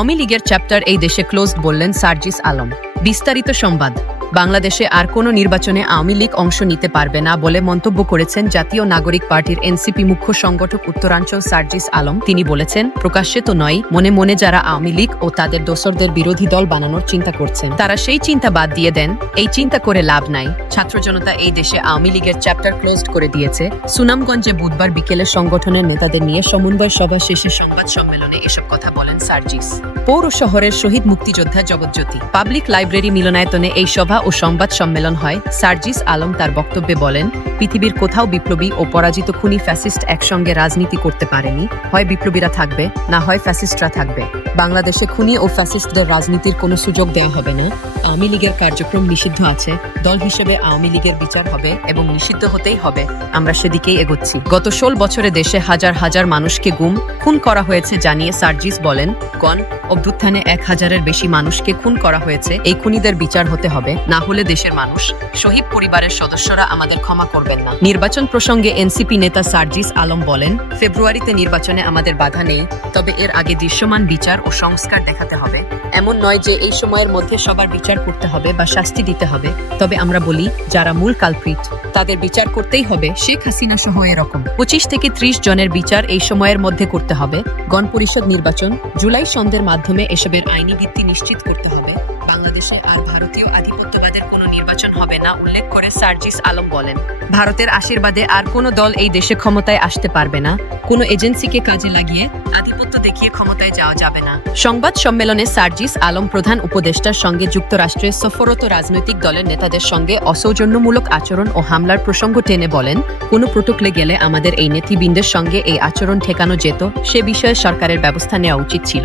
আওয়ামী লীগের চ্যাপ্টার এই দেশে ক্লোজড বললেন সার্জিস আলম। বিস্তারিত সংবাদ। বাংলাদেশে আর কোনো নির্বাচনে আওয়ামী লীগ অংশ নিতে পারবে না বলে মন্তব্য করেছেন জাতীয় নাগরিক পার্টির এনসিপি মুখ্য সংগঠক উত্তরাঞ্চল সার্জিস আলম। তিনি বলেছেন, প্রকাশ্যে তো নয়, মনে মনে যারা আওয়ামী লীগ ও তাদের দোসরদের বিরোধী দল বানানোর চিন্তা করছেন, তারা সেই চিন্তা বাদ দিয়ে দেন। এই চিন্তা করে লাভ নাই। ছাত্র জনতা এই দেশে আওয়ামী লীগের চ্যাপ্টার ক্লোজড করে দিয়েছে। সুনামগঞ্জে বুধবার বিকেলে সংগঠনের নেতাদের নিয়ে সমন্বয় সভা শেষে সংবাদ সম্মেলনে এসব কথা বলেন সার্জিস। পৌর শহরের শহীদ মুক্তিযোদ্ধা জগৎজ্যোতি পাবলিক লাইব্রেরি মিলনায়তনে এই সভা ও সংবাদ সম্মেলন হয়। সার্জিস আলম তার বক্তব্যে বলেন, পৃথিবীর কোথাও বিপ্লবী ও পরাজিত খুনি ফ্যাসিস্ট একসঙ্গে রাজনীতি করতে পারেনি। হয় বিপ্লবীরা থাকবে, না হয় ফ্যাসিস্টরা থাকবে। বাংলাদেশে খুনি ও ফ্যাসিস্টদের রাজনীতির কোনো সুযোগ দেওয়া হবে না। আওয়ামী লীগের কার্যক্রম নিষিদ্ধ আছে। দল হিসেবে আওয়ামী লীগের বিচার হবে এবং নিষিদ্ধ হতেই হবে। আমরা সেদিকেই এগোচ্ছি। গত 16 বছরে দেশে হাজার হাজার মানুষকে গুম খুন করা হয়েছে জানিয়ে সার্জিস বলেন, গণ অভ্যুত্থানে 1000-এর বেশি মানুষকে খুন করা হয়েছে। এই খুনিদের বিচার হতে হবে, না হলে দেশের মানুষ, শহীদ পরিবারের সদস্যরা আমাদের ক্ষমা করবেন না। নির্বাচন প্রসঙ্গে এনসিপি নেতা সার্জিস আলম বলেন, ফেব্রুয়ারিতে নির্বাচনে আমাদের বাধা নেই, তবে এর আগে দৃশ্যমান বিচার ও সংস্কার দেখাতে হবে। এমন নয় যে এই সময়ের মধ্যে সবার বিচার করতে হবে বা শাস্তি দিতে হবে। তবে আমরা বলি, যারা মূল কালপ্রিট তাদের বিচার করতেই হবে। শেখ হাসিনা সহ এরকম 25 থেকে 30 জনের বিচার এই সময়ের মধ্যে করতে হবে। গণপরিষদ নির্বাচন জুলাই সন্ধ্যের মাধ্যমে এসবের আইনি ভিত্তি নিশ্চিত করতে হবে। বাংলাদেশে আর ভারতীয় আধিপত্যবাদের কোনো নির্বাচন হবে না উল্লেখ করে সার্জিস আলম বলেন, ভারতের আশীর্বাদে আর কোনো দল এই দেশে ক্ষমতায় আসতে পারবে না। কোনো এজেন্সিকে কাজে লাগিয়ে আধিপত্য দেখিয়ে ক্ষমতায় যাওয়া যাবে না। সংবাদ সম্মেলনে সার্জিস আলম প্রধান উপদেষ্টার সঙ্গে যুক্তরাষ্ট্রে সফররত রাজনৈতিক দলের নেতাদের সঙ্গে অসৌজন্যমূলক আচরণ ও হামলার প্রসঙ্গ টেনে বলেন, কোনো প্রোটোকলে গেলে আমাদের এই নেতৃবৃন্দের সঙ্গে এই আচরণ ঠেকানো যেত। সে বিষয়ে সরকারের ব্যবস্থা নেওয়া উচিত ছিল।